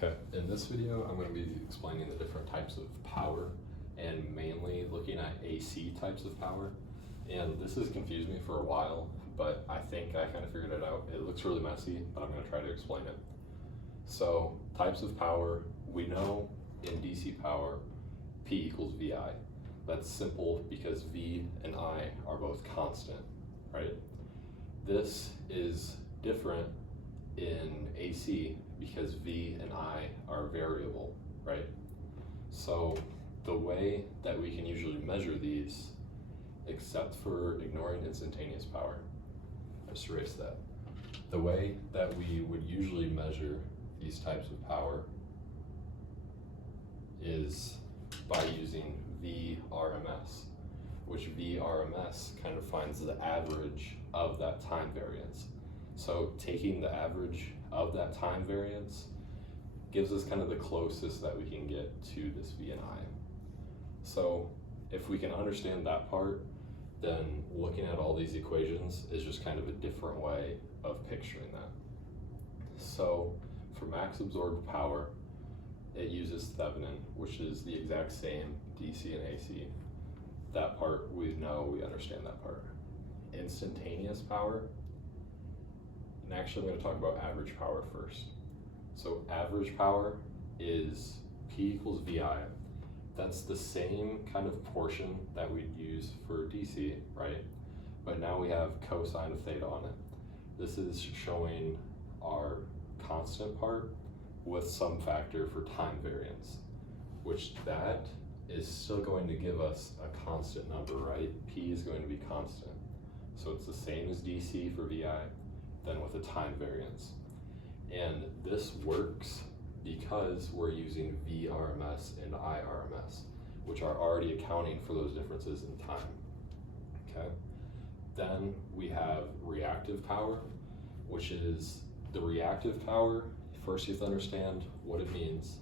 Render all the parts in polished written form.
Okay, in this video, I'm going to be explaining the different types of power and mainly looking at AC types of power. And this has confused me for a while, but I think I kind of figured it out. It looks really messy, but I'm going to try to explain it. So, types of power, we know in DC power, P equals VI. That's simple because V and I are both constant, right? This is different in AC because V and I are variable, right? So the way that we can usually measure these, except for ignoring instantaneous power, I just erased that. The way that we would usually measure these types of power is by using VRMS, which VRMS kind of finds the average of that time variance. So taking the average of that time variance gives us kind of the closest that we can get to this V and I. So if we can understand that part, then looking at all these equations is just kind of a different way of picturing that. So for max absorbed power, it uses Thevenin, which is the exact same DC and AC. That part we know, we understand that part. Instantaneous power, and actually I'm going to talk about average power first. So average power is P equals VI. That's the same kind of portion that we'd use for DC, right? But now we have cosine of theta on it. This is showing our constant part with some factor for time variance, which that is still going to give us a constant number, right? P is going to be constant. So it's the same as DC for VI, then with a time variance. And this works because we're using VRMS and IRMS, which are already accounting for those differences in time, okay? Then we have reactive power, which is the reactive power. First you have to understand what it means.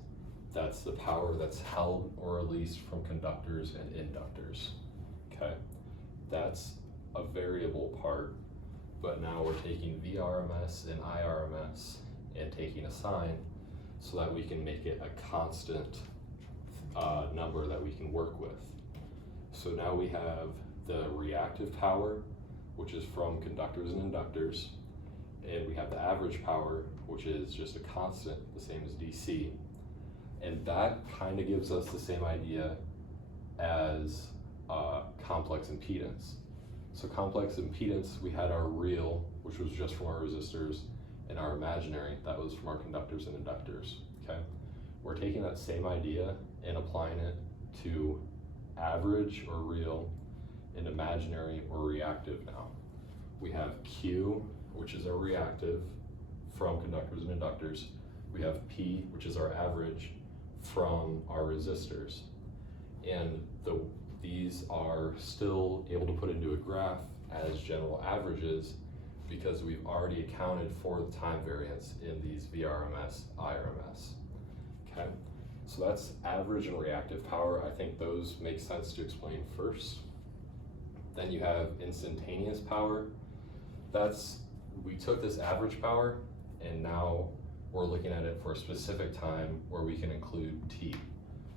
That's the power that's held or released from conductors and inductors, okay? That's a variable part, but now we're taking VRMS and IRMS and taking a sign so that we can make it a constant number that we can work with. So now we have the reactive power, which is from conductors and inductors, and we have the average power, which is just a constant, the same as DC. And that kind of gives us the same idea as complex impedance. So complex impedance, we had our real, which was just from our resistors, and our imaginary, that was from our conductors and inductors, okay? We're taking that same idea and applying it to average or real and imaginary or reactive now. We have Q, which is our reactive from conductors and inductors. We have P, which is our average from our resistors. And these are still able to put into a graph as general averages because we've already accounted for the time variance in these VRMS, IRMS, okay? So that's average and reactive power. I think those make sense to explain first. Then you have instantaneous power. We took this average power and now we're looking at it for a specific time where we can include T.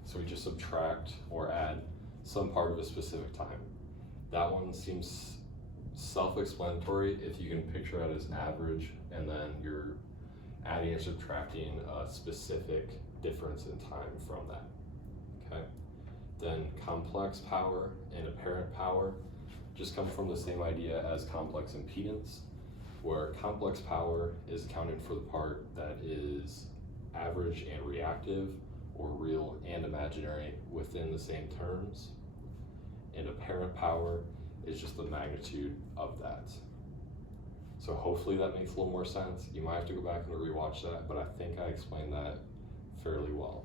So we just subtract or add some part of a specific time. That one seems self-explanatory if you can picture it as average and then you're adding or subtracting a specific difference in time from that, okay? Then complex power and apparent power just come from the same idea as complex impedance, where complex power is accounting for the part that is average and reactive, or real and imaginary within the same terms. And apparent power is just the magnitude of that. So hopefully that makes a little more sense. You might have to go back and rewatch that, but I think I explained that fairly well.